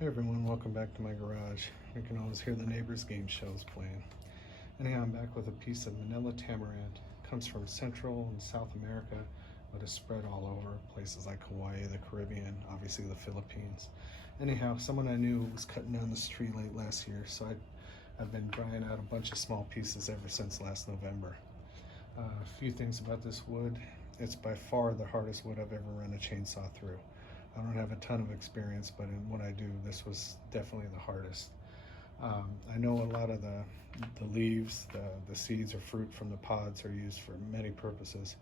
Hey everyone, welcome back to my garage. You can always hear the neighbors' game shows playing. Anyhow, I'm back with a piece of Manila Tamarind. Comes from Central and South America, but is spread all over places like Hawaii, the Caribbean, obviously the Philippines. Anyhow, someone I knew was cutting down this tree late last year, so I've been drying out a bunch of small pieces ever since last November. A few things about this wood. It's by far the hardest wood I've ever run a chainsaw through. I don't have a ton of experience, but in what I do, this was definitely the hardest. I know a lot of the leaves, the seeds or fruit from the pods are used for many purposes,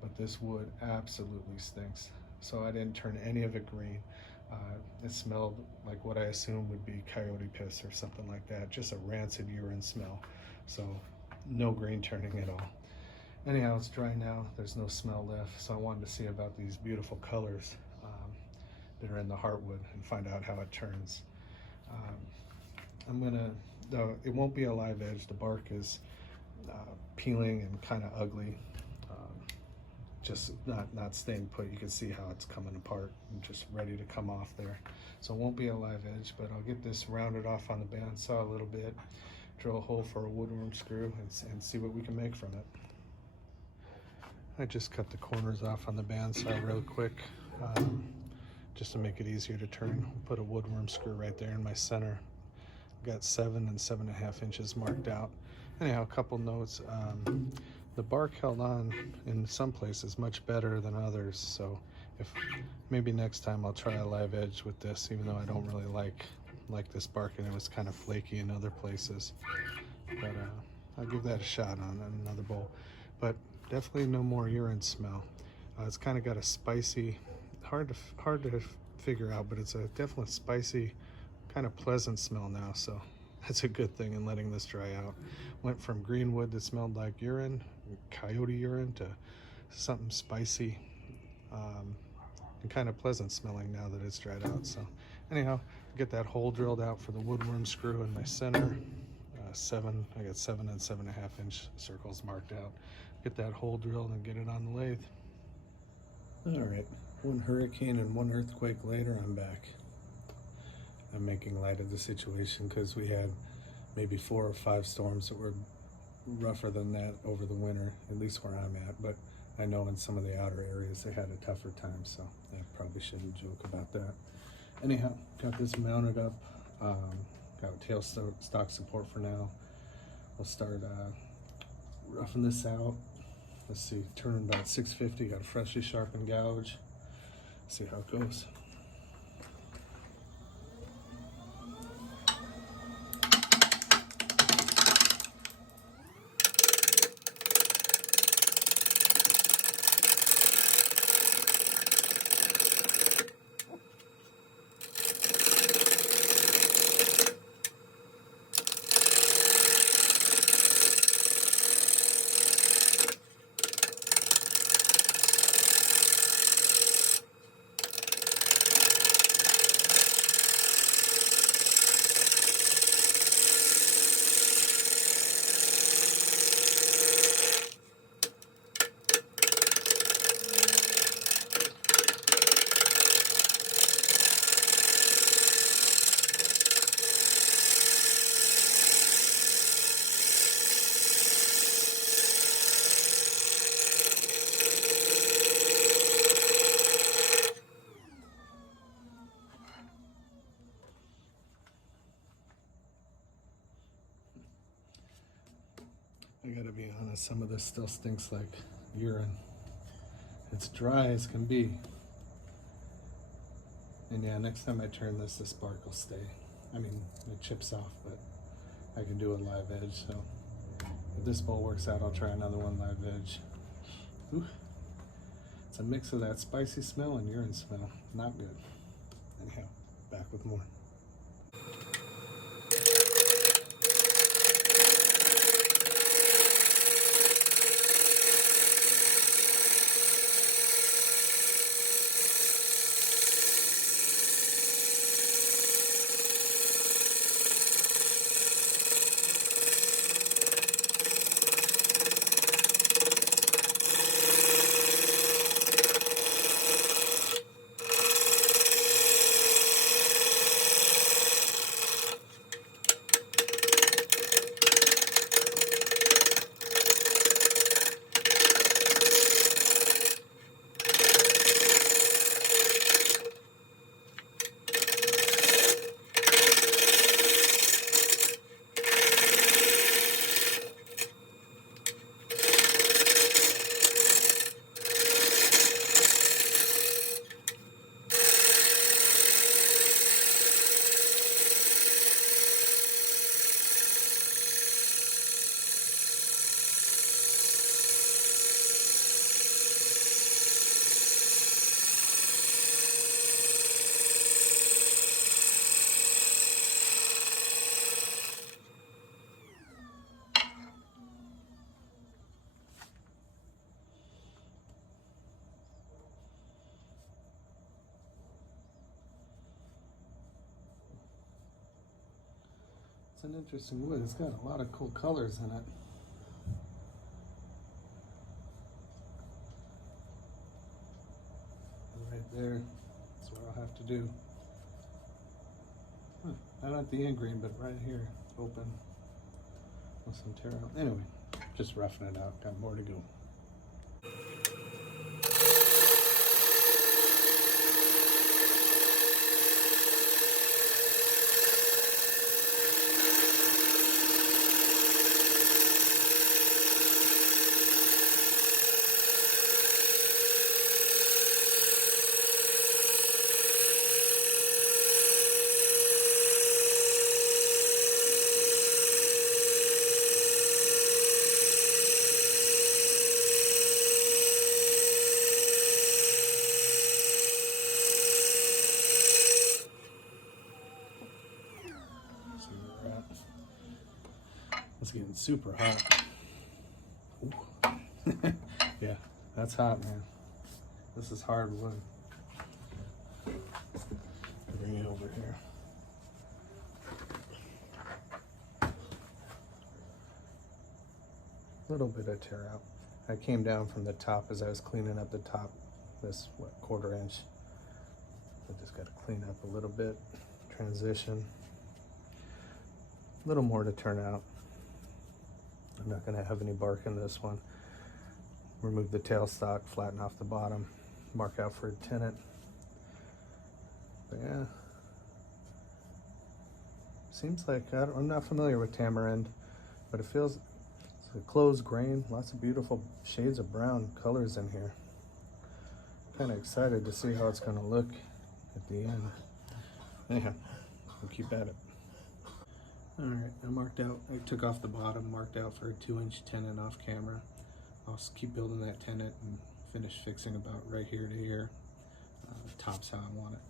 but this wood absolutely stinks. So I didn't turn any of it green. It smelled like what I assume would be coyote piss or something like that, just a rancid urine smell. So no green turning at all. Anyhow, it's dry now, there's no smell left, so I wanted to see about these beautiful colors that are in the heartwood and find out how it turns. It won't be a live edge. The bark is peeling and kind of ugly, just not staying put. You can see how it's coming apart and just ready to come off there. So it won't be a live edge, but I'll get this rounded off on the bandsaw a little bit, drill a hole for a woodworm screw and see what we can make from it. I just cut the corners off on the bandsaw real quick, just to make it easier to turn. Put a woodworm screw right there in my center. Got 7 and 7.5 inches marked out. Anyhow, a couple notes. The bark held on in some places much better than others, so if maybe next time I'll try a live edge with this, even though I don't really like this bark and it was kind of flaky in other places. But I'll give that a shot on another bowl. But definitely no more urine smell. It's kind of got a spicy, hard to figure out, but it's a definitely spicy, kind of pleasant smell now, so that's a good thing in letting this dry out. Went from green wood that smelled like urine, coyote urine, to something spicy and kind of pleasant smelling now that it's dried out. So anyhow, get that hole drilled out for the woodworm screw in my center. I got 7 and 7.5 inch circles marked out. Get that hole drilled and get it on the lathe. All right, one hurricane and one earthquake later, I'm back. I'm making light of the situation because we had maybe 4 or 5 storms that were rougher than that over the winter, at least where I'm at. But I know in some of the outer areas they had a tougher time, so I probably shouldn't joke about that. Anyhow, got this mounted up. Got tailstock support for now. We'll start roughing this out. Let's see, turning about 650. Got a freshly sharpened gouge. See how it goes. I gotta be honest, some of this still stinks like urine. It's dry as can be. And yeah, next time I turn this, the spark will stay. I mean, it chips off, but I can do a live edge, so if this bowl works out, I'll try another one live edge. Ooh. It's a mix of that spicy smell and urine smell. Not good. Anyhow, back with more. It's an interesting wood. It's got a lot of cool colors in it. Right there, that's what I'll have to do. Not at the end grain, but right here, open with some tear out. Anyway, just roughing it out. Got more to go. It's getting super hot. Yeah, that's hot, man. This is hardwood. Bring it over here. A little bit of tear out. I came down from the top as I was cleaning up the top, this what, 1/4 inch. I just got to clean up a little bit, transition. A little more to turn out. I'm not going to have any bark in this one. Remove the tailstock, flatten off the bottom, mark out for a tenon. But yeah, seems like, I'm not familiar with tamarind, but it feels, it's a closed grain, lots of beautiful shades of brown colors in here. Kind of excited to see how it's going to look at the end. Anyhow, we'll keep at it. Alright, I marked out, I took off the bottom, marked out for a 2-inch tenon off camera. I'll keep building that tenon and finish fixing about right here to here. Top's how I want it.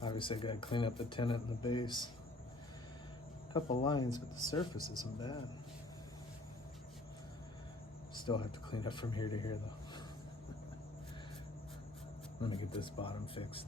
Obviously I gotta clean up the tenon and the base. A couple lines, but the surface isn't bad. Still have to clean up from here to here though. I'm gonna get this bottom fixed.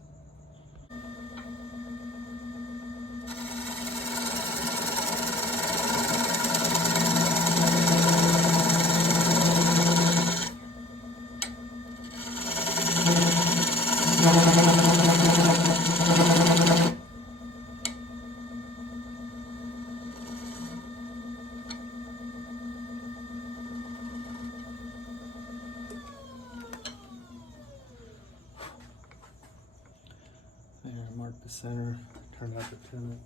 There, mark the center, turn out the tenon.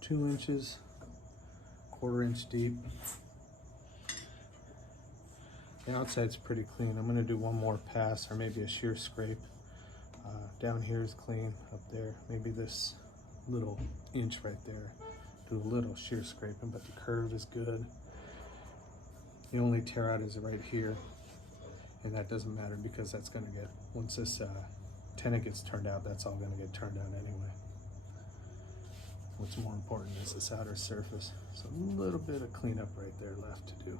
2 inches, 1/4 inch deep. The outside's pretty clean. I'm gonna do one more pass or maybe a shear scrape. Down here is clean, up there, maybe this little inch right there. Do a little shear scraping, but the curve is good. The only tear out is right here. And that doesn't matter because that's going to get, once this tenon gets turned out, that's all going to get turned out anyway. What's more important is this outer surface. So a little bit of cleanup right there left to do.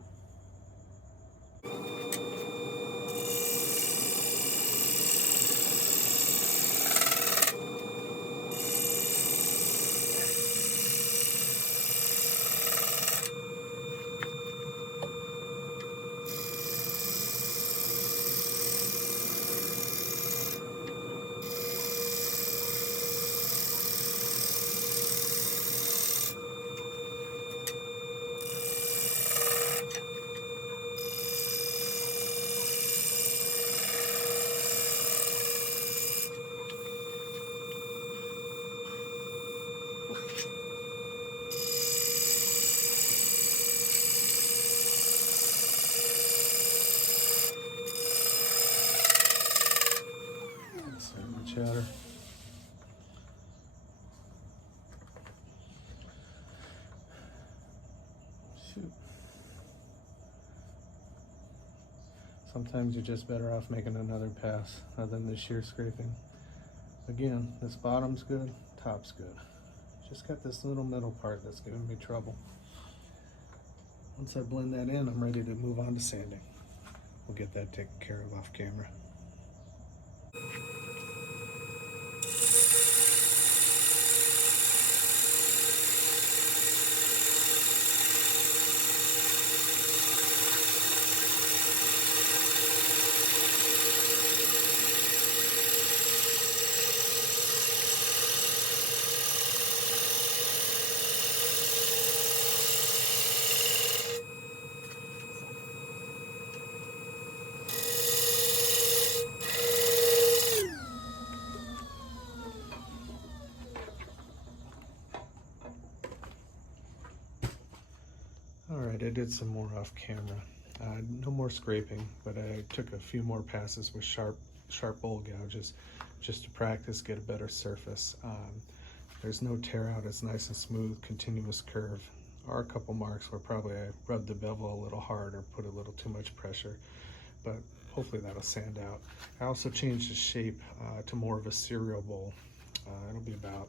chatter. Shoot. Sometimes you're just better off making another pass other than the shear scraping. Again, this bottom's good, top's good. Just got this little middle part that's giving me trouble. Once I blend that in, I'm ready to move on to sanding. We'll get that taken care of off camera. Alright, I did some more off camera. No more scraping, but I took a few more passes with sharp bowl gouges just to practice, get a better surface. There's no tear out, it's nice and smooth, continuous curve. There are a couple marks where probably I rubbed the bevel a little hard or put a little too much pressure, but hopefully that'll sand out. I also changed the shape to more of a cereal bowl. It'll be about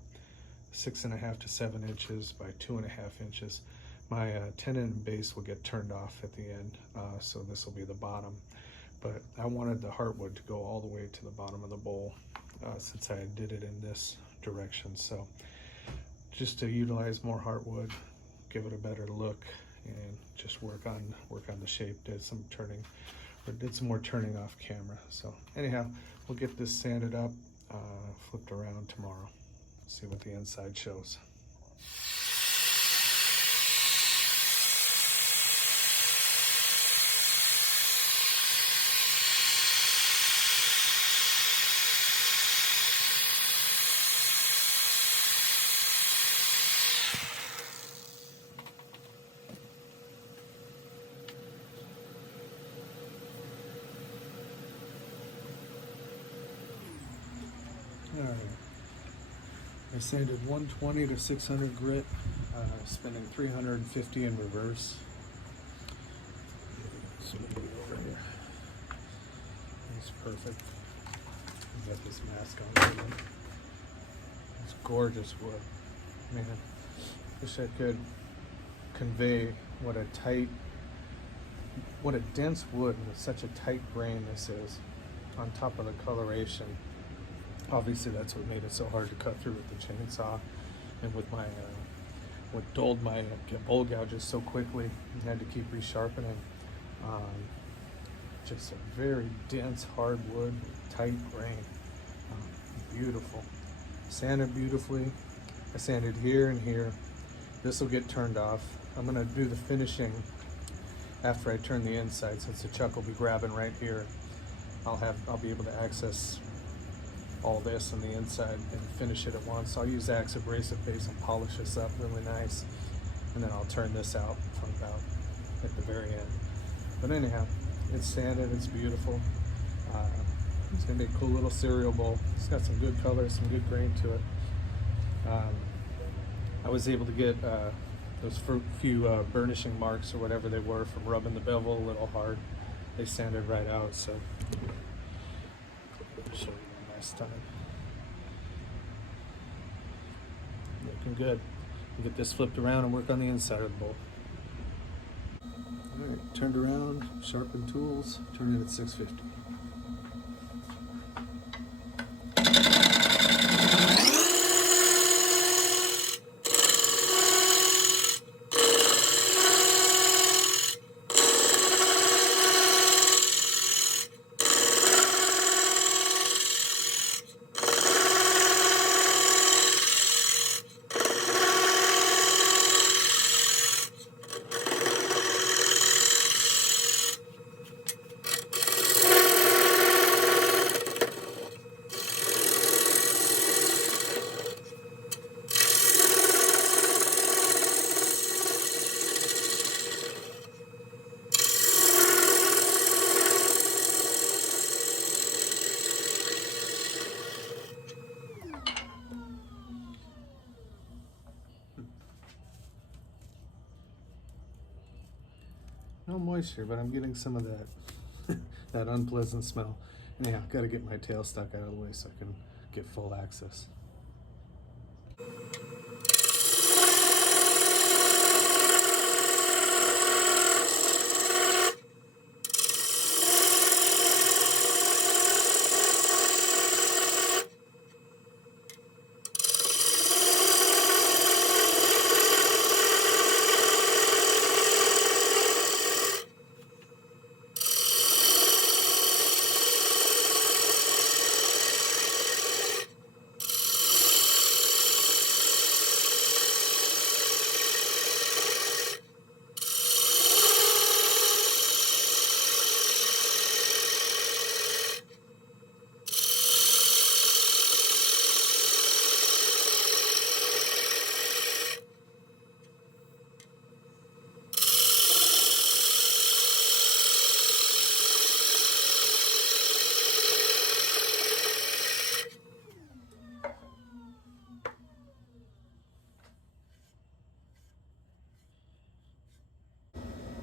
6.5 to 7 inches by 2.5 inches. My tenon base will get turned off at the end, so this will be the bottom. But I wanted the heartwood to go all the way to the bottom of the bowl since I did it in this direction. So just to utilize more heartwood, give it a better look, and just work on the shape. Did some more turning off camera. So anyhow, we'll get this sanded up, flipped around tomorrow. See what the inside shows. Alright, I sanded 120 to 600 grit, spinning 350 in reverse. So maybe over here. That's perfect. Got this mask on. It's gorgeous wood. Man, wish I could convey what a dense wood with such a tight grain this is on top of the coloration. Obviously, that's what made it so hard to cut through with the chainsaw, and with my what dulled my bowl gouges so quickly. I had to keep resharpening. Just a very dense hardwood, tight grain. Beautiful. Sanded beautifully. I sanded here and here. This will get turned off. I'm gonna do the finishing after I turn the inside, since the chuck will be grabbing right here. I'll be able to access all this on the inside and finish it at once. I'll use Axe abrasive base and polish this up really nice, and then I'll turn this out from about at the very end. But anyhow, it's sanded, it's beautiful. It's gonna be a cool little cereal bowl. It's got some good color, some good grain to it. I was able to get those few burnishing marks or whatever they were from rubbing the bevel a little hard. They sanded right out, so I'll show you one last time. Looking good. We'll get this flipped around and work on the inside of the bowl. Alright, turned around, sharpened tools, turn it at 650. No moisture, but I'm getting some of that that unpleasant smell. Anyhow, got to get my tail stuck out of the way so I can get full access.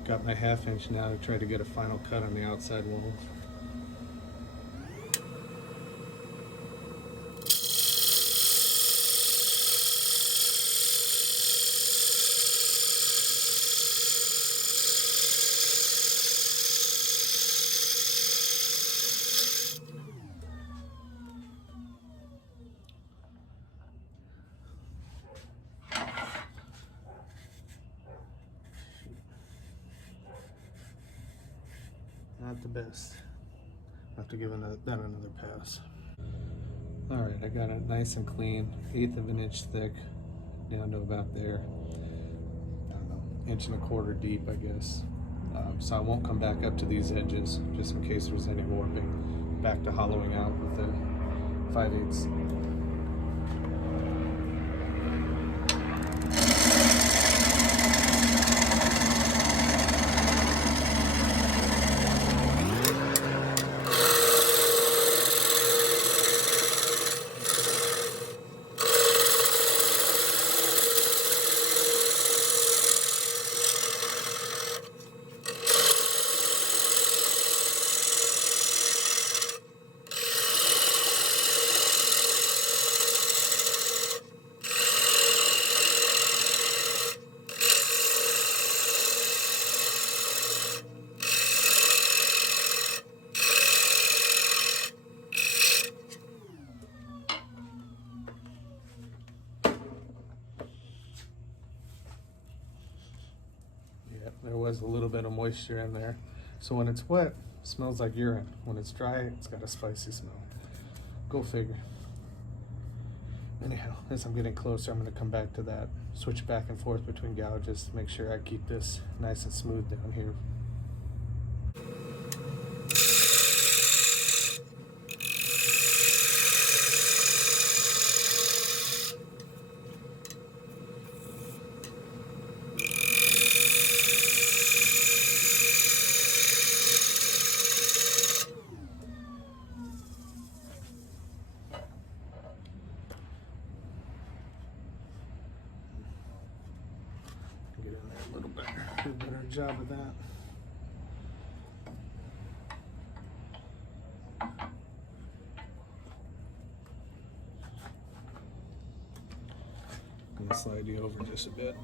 Got my 1/2 inch now to try to get a final cut on the outside wall. Not the best. I'll have to give that another pass. All right, I got it nice and clean, 1/8 of an inch thick, down to about there. I don't know, 1.25 inches deep, I guess. So I won't come back up to these edges, just in case there's any warping. Back to hollowing out with the 5/8. There was a little bit of moisture in there. So when it's wet, it smells like urine. When it's dry, it's got a spicy smell. Go figure. Anyhow, as I'm getting closer, I'm going to come back to that. Switch back and forth between gouges to make sure I keep this nice and smooth down here. Get in there a little better. Do a better job of that. I'm gonna slide you over just a bit.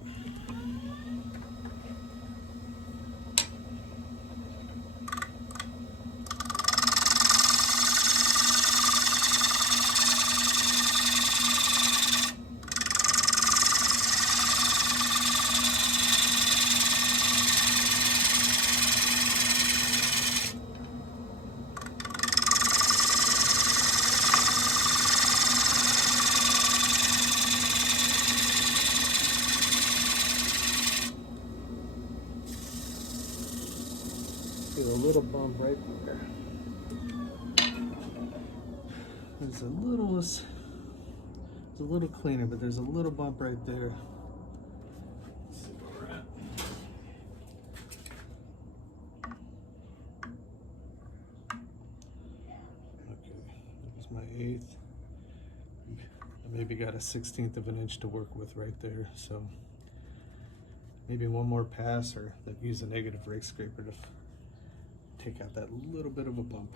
Feel a little bump right there. It's a little cleaner, but there's a little bump right there. Let's see where we're at. Okay, there's my 1/8. I maybe got a 1/16 of an inch to work with right there, so maybe one more pass, or use a negative rake scraper to take out that little bit of a bump.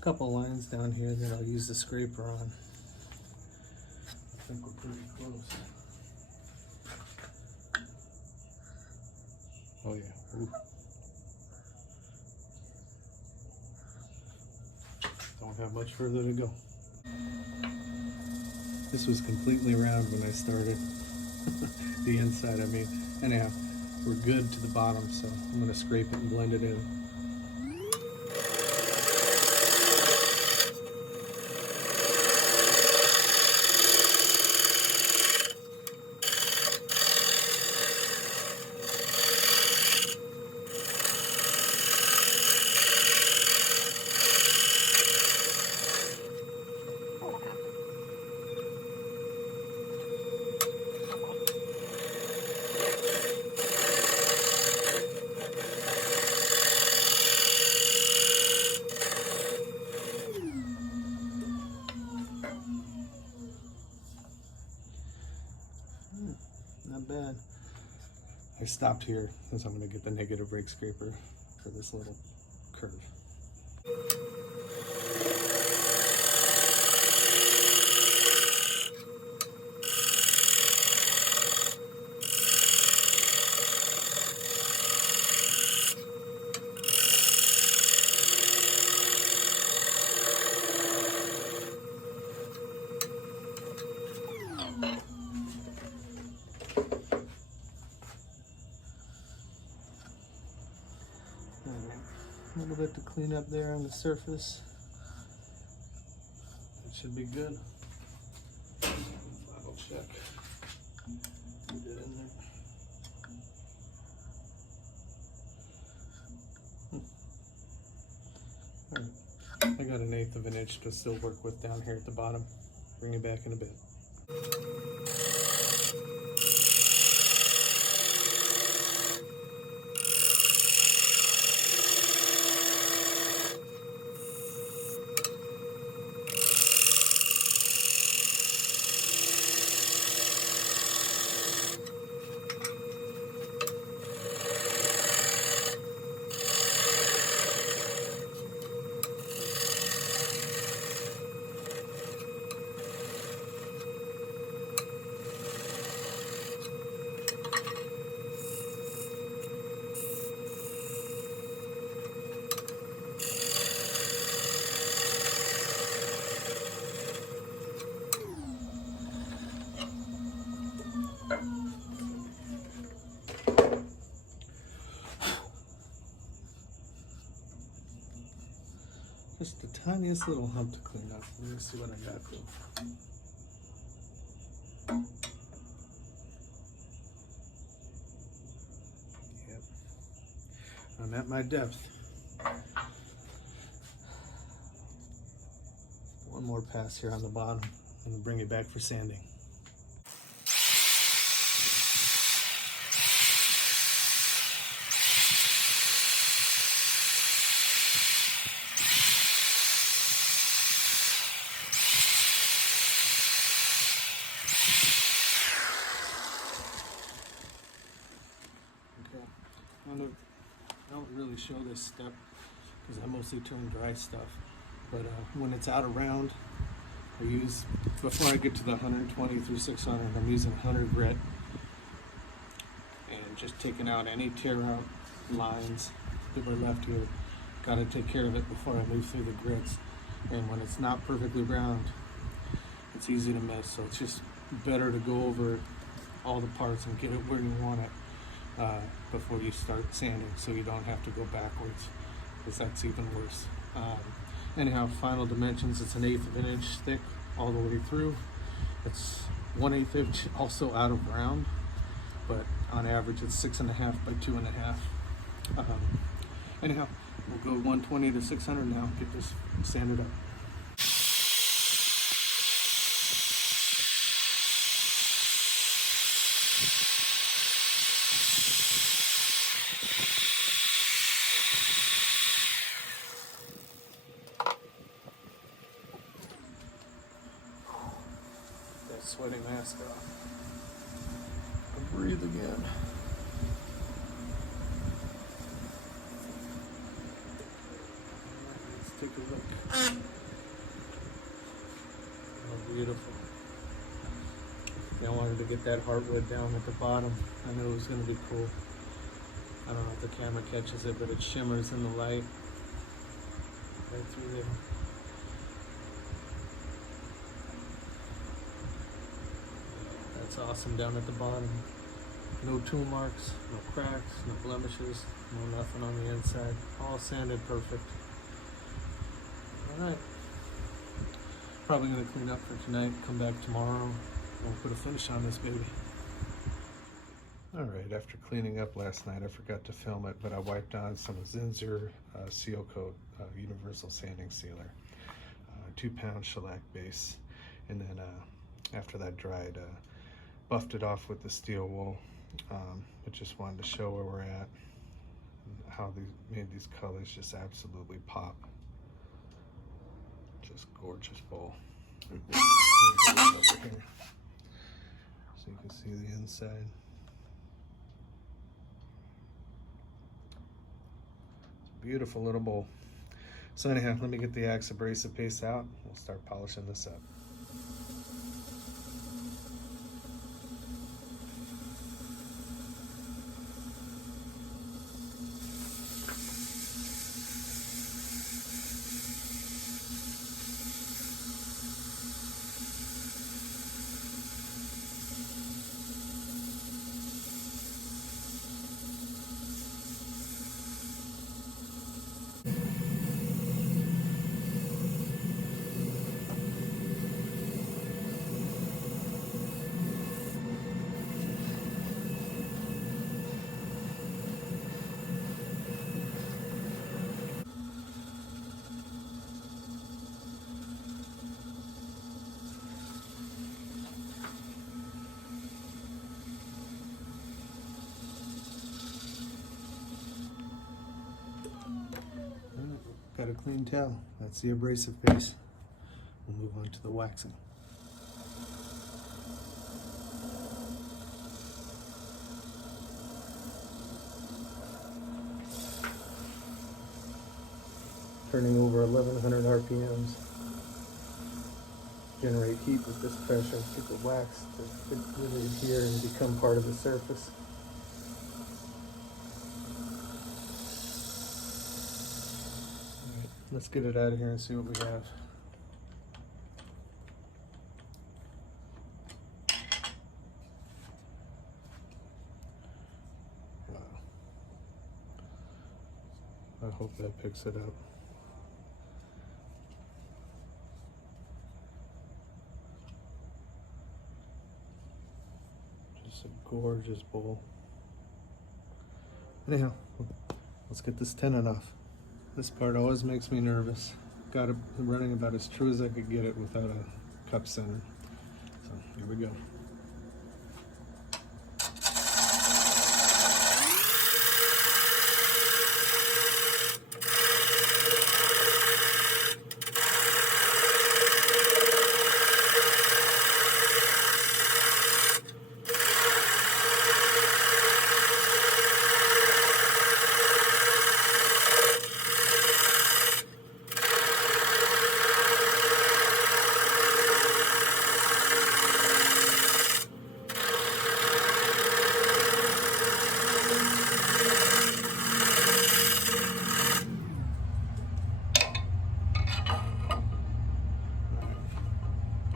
Couple lines down here that I'll use the scraper on. I think we're pretty close. Oh yeah. Ooh. Don't have much further to go. This was completely round when I started. The inside, I mean. Anyhow, we're good to the bottom, so I'm going to scrape it and blend it in. Not bad. I stopped here because I'm going to get the negative rake scraper for this little curve. A little bit to clean up there on the surface. It should be good. Double check. Get it in there. All right. I got 1/8 of an inch to still work with down here at the bottom. Bring it back in a bit. Just the tiniest little hump to clean up. Let me see what I got though. Yep. I'm at my depth. One more pass here on the bottom and bring it back for sanding. I don't really show this step because I mostly turn dry stuff, but when it's out around, I use, before I get to the 120 through 600, I'm using 100 grit and just taking out any tear out lines that were left here. Got to take care of it before I move through the grits, and when it's not perfectly round, it's easy to miss, so it's just better to go over all the parts and get it where you want it before you start sanding, so you don't have to go backwards, because that's even worse. Anyhow, final dimensions, it's 1/8 of an inch thick all the way through. It's 1/8 inch also out of round, but on average it's 6.5 by 2.5. Anyhow, we'll go 120 to 600 now, get this sanded up. That sweaty mask off. And breathe again. Let's take a look. Oh, beautiful. I wanted to get that heartwood down at the bottom. I knew it was going to be cool. I don't know if the camera catches it, but it shimmers in the light right through there. That's awesome down at the bottom. No tool marks, no cracks, no blemishes, no nothing on the inside. All sanded perfect. Alright. Probably going to clean up for tonight, come back tomorrow, and we'll put a finish on this baby. Alright, after cleaning up last night, I forgot to film it, but I wiped on some Zinsser Seal Coat Universal Sanding Sealer, 2-pound shellac base, and then after that dried, buffed it off with the steel wool, but just wanted to show where we're at, and how they made these colors just absolutely pop. Just gorgeous bowl. So you can see the inside. Beautiful little bowl. So anyhow, let me get the axe abrasive paste out. We'll start polishing this up. Got a clean towel. That's the abrasive base. We'll move on to the waxing. Turning over 1100 RPMs. Generate heat with this pressure. Get the wax to really adhere and become part of the surface. Let's get it out of here and see what we have. Wow. I hope that picks it up. Just a gorgeous bowl. Anyhow, let's get this tenon off. This part always makes me nervous. Got it running about as true as I could get it without a cup center. So here we go.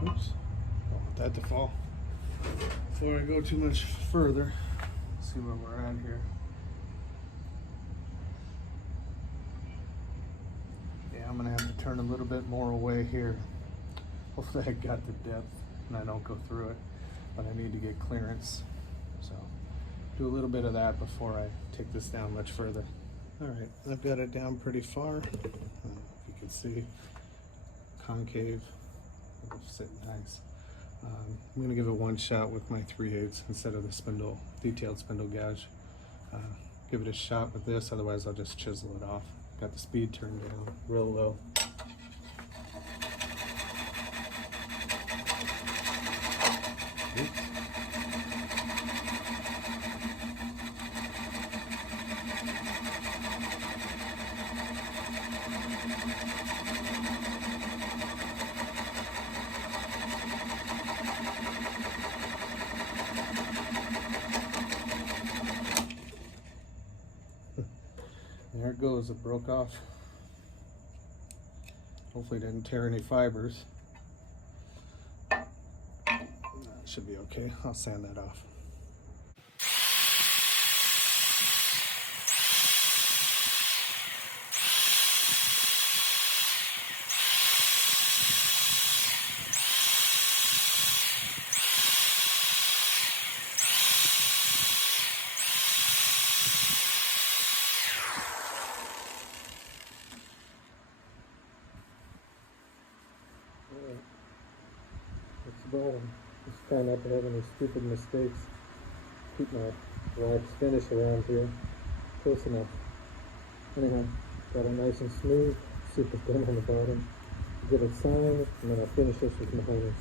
Oops, don't want that to fall. before I go too much further, see where we're at here. Yeah, I'm gonna have to turn a little bit more away here. Hopefully I got the depth and I don't go through it, but I need to get clearance. So do a little bit of that before I take this down much further. All right, I've got it down pretty far. If you can see, concave, it'll sit nice. I'm gonna give it one shot with my 3/8 instead of the spindle, detailed spindle gouge. Give it a shot with this, otherwise I'll just chisel it off. Got the speed turned down real low. Oops. There it goes, it broke off. Hopefully it didn't tear any fibers. Should be okay, I'll sand that off. It's the bottom. Just try not to have any stupid mistakes. Keep my wax finish around here close enough. Anyhow, got it nice and smooth, super thin on the bottom. Give it sign, and then I'll finish this with my harness.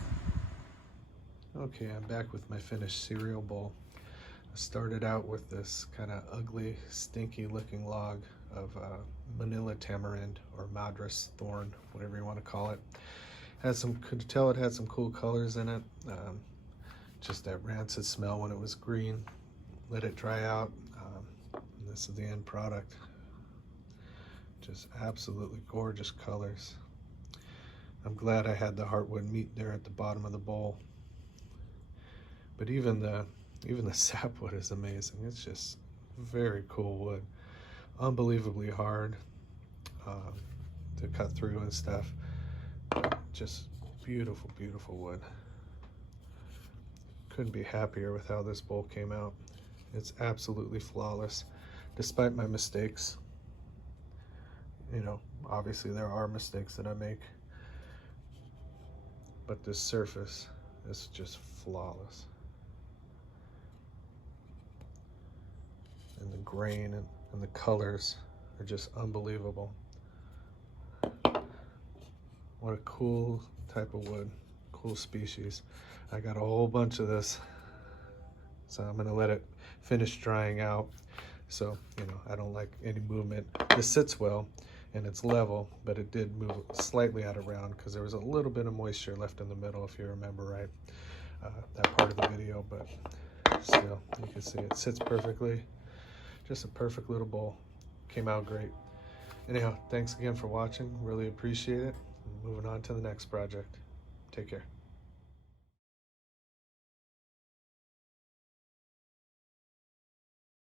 Okay, I'm back with my finished cereal bowl. I started out with this kind of ugly, stinky looking log of Manila Tamarind or madras, thorn, whatever you want to call it. Could tell it had some cool colors in it. Just that rancid smell when it was green. Let it dry out. And this is the end product. Just absolutely gorgeous colors. I'm glad I had the heartwood meat there at the bottom of the bowl. But even the sapwood is amazing. It's just very cool wood. Unbelievably hard to cut through and stuff. Just beautiful, beautiful wood. Couldn't be happier with how this bowl came out. It's absolutely flawless, despite my mistakes. You know, obviously there are mistakes that I make, but this surface is just flawless. And the grain and the colors are just unbelievable. What a cool type of wood, cool species. I got a whole bunch of this, so I'm gonna let it finish drying out. So, you know, I don't like any movement. This sits well and it's level, but it did move slightly out of round because there was a little bit of moisture left in the middle, if you remember right, that part of the video, but still, you can see it sits perfectly. Just a perfect little bowl. Came out great. Anyhow, thanks again for watching. Really appreciate it. Moving on to the next project. Take care.